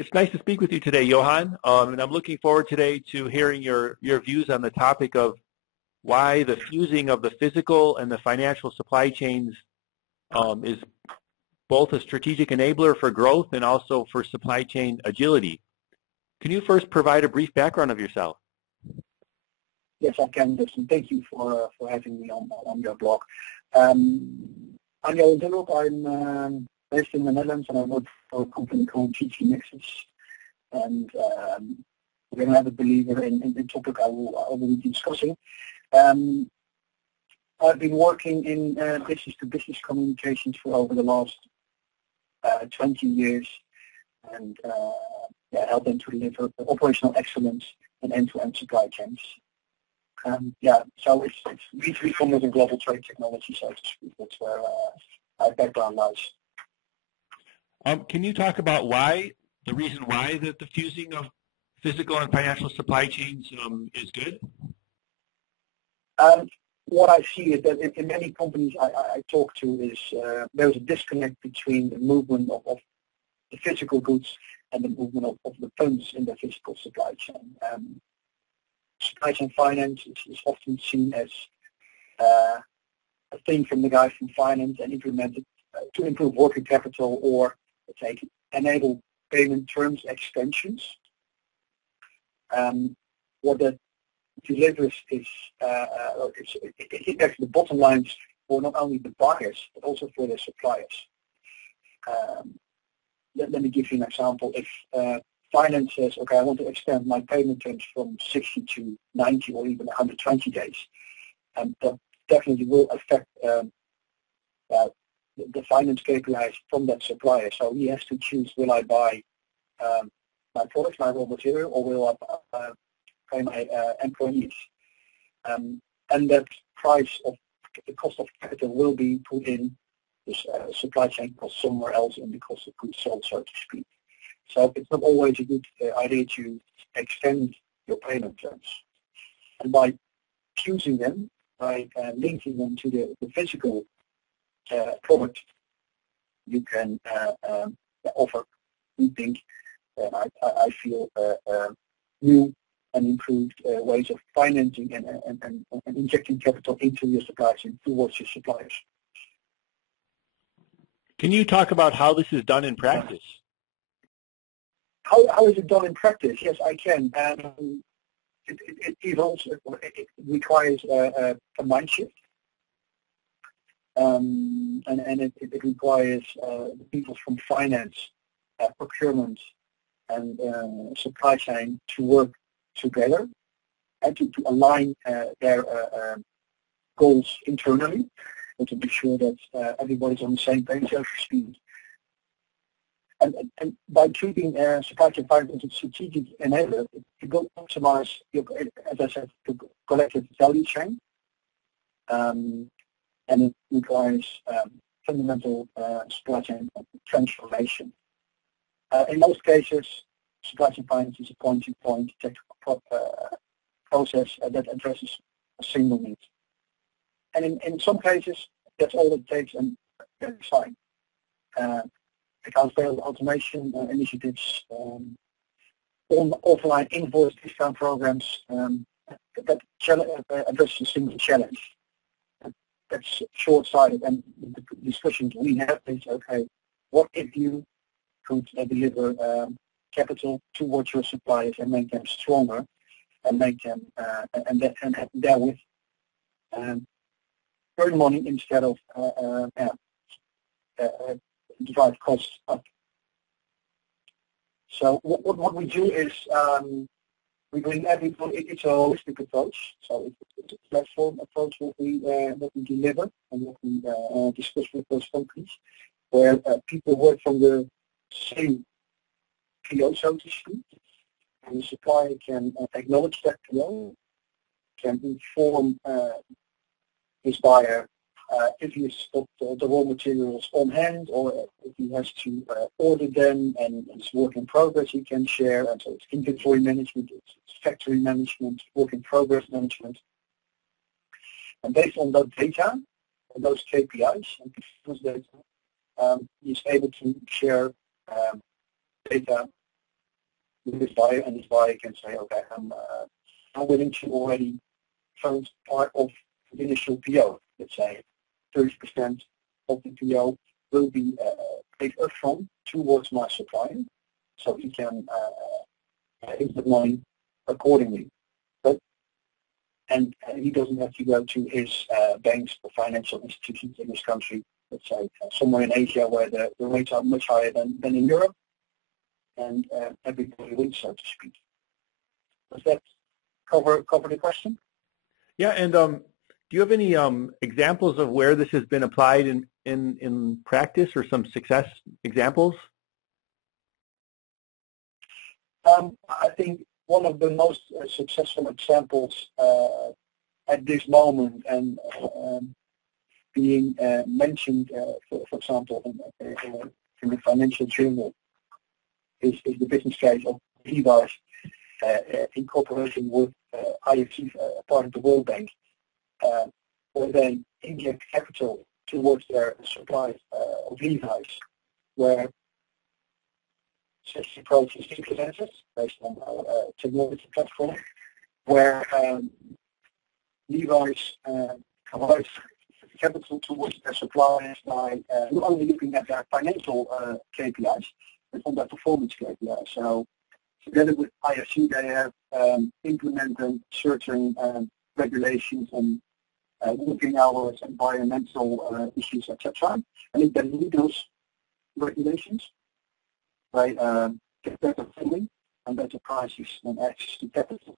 It's nice to speak with you today, Johan, and I'm looking forward today to hearing your views on the topic of why the fusing of the physical and the financial supply chains is both a strategic enabler for growth and also for supply chain agility. Can you first provide a brief background of yourself? Yes, I can, Dustin. Thank you for having me on your blog. I'm Johan. I'm based in the Netherlands, and I work for a company called GT Nexus. And we're an avid believer in the topic I will be discussing. I've been working in business-to-business communications for over the last 20 years, and help them to deliver operational excellence and end-to-end supply chains. So it's B2B commerce and global trade technology, so to speak. That's where my background lies. Can you talk about the reason why the fusing of physical and financial supply chains is good? What I see is that in many companies I talk to is there's a disconnect between the movement of the physical goods and the movement of the funds in the physical supply chain. Supply chain finance is often seen as a thing from the guys from finance and implemented to improve working capital or enable payment terms extensions. What that delivers is it impacts the bottom lines for not only the buyers but also for their suppliers. Let me give you an example. If finance says, okay, I want to extend my payment terms from 60 to 90 or even 120 days, that definitely will affect the finance KPIs from that supplier. So he has to choose, will I buy my products, my raw material, or will I pay my employees? And that price of the cost of capital will be put in this supply chain cost somewhere else in the cost of goods sold, so to speak. So it's not always a good idea to extend your payment terms. And by fusing them, by linking them to the physical product, you can offer, we think, I feel, new and improved ways of financing and injecting capital into your supply chain towards your suppliers. Can you talk about how this is done in practice? How is it done in practice? Yes, I can. It evolves. It requires a mind shift, and it requires people from finance, procurement, and supply chain to work together and to align their goals internally, and to be sure that everybody's on the same page, so to speak. And by treating supply chain finance as a strategic enabler, it will optimize your, as I said, the collective value chain, and it requires fundamental supply chain transformation. In most cases, supply chain finance is a point-to-point technical process that addresses a single need. And in some cases, that's all it takes, and that's fine. Accounts payable automation initiatives, offline invoice discount programs that address a single challenge. That's short-sighted, and the discussions we have is, okay, what if you could deliver capital towards your suppliers and make them stronger, and make them and therewith earn money instead of drive costs up. So what we do is we bring everyone. It's a holistic approach. So it's a platform approach what we deliver and what we discuss with those companies, where people work from the same PO, so to speak, and the supplier can acknowledge that PO, can inform his buyer if he's got the raw materials on hand, or if he has to order them and it's work in progress, he can share. And so it's inventory management, it's factory management, work in progress management. And based on that data and those KPIs and those data, he's able to share data with this buyer, and this buyer can say, okay, I'm willing to already fund part of the initial PO. Let's say 30% of the PO will be paid upfront towards my supplier, so he can input money accordingly. And he doesn't have to go to his banks or financial institutions in this country, let's say somewhere in Asia where the rates are much higher than in Europe, and everybody wins, so to speak. Does that cover the question? Yeah, and do you have any examples of where this has been applied in practice, or some success examples? I think one of the most successful examples at this moment, and being mentioned, for example, in the Financial Journal, is the business case of Levi's in cooperation with IFC, part of the World Bank, where they inject capital towards their supply of Levi's, where such approach is implemented based on our technology platform, where Levi's provides capital towards their suppliers by not only looking at their financial KPIs, but on their performance KPIs. So together with IFC, they have implemented certain regulations on working hours, environmental issues, etc. And if they meet those regulations, they get better funding and better prices and access to capital.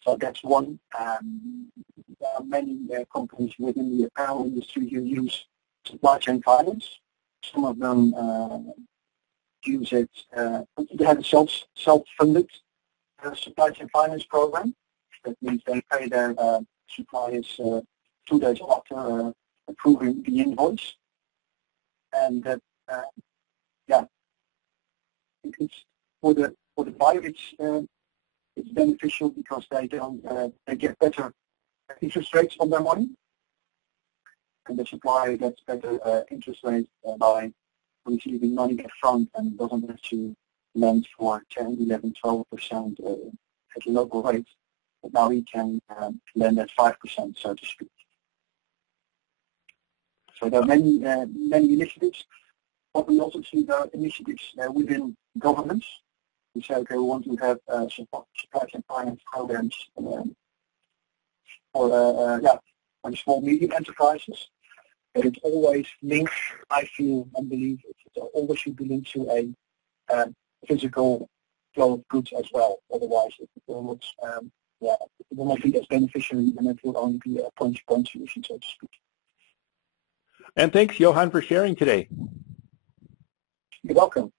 So that's one. There are many companies within the apparel industry who use supply chain finance. Some of them use it. They have a self-funded supply chain finance program. That means they pay their suppliers 2 days after approving the invoice, and that it's for the buyer. It's beneficial because they get better interest rates on their money, and the supplier gets better interest rates by receiving money up front and doesn't have to lend for 10, 11, 12% at a local rate. But now he can lend at 5%, so to speak. So there are many initiatives. But we also see the initiatives within governments. We say, okay, we want to have supply chain finance programs for small, medium enterprises. But it's always linked, I feel and believe, it always should be linked to a physical flow of goods as well. Otherwise, it will not be as beneficial, and it will only be a point-to-point solution, so to speak. And thanks, Johan, for sharing today. You're welcome.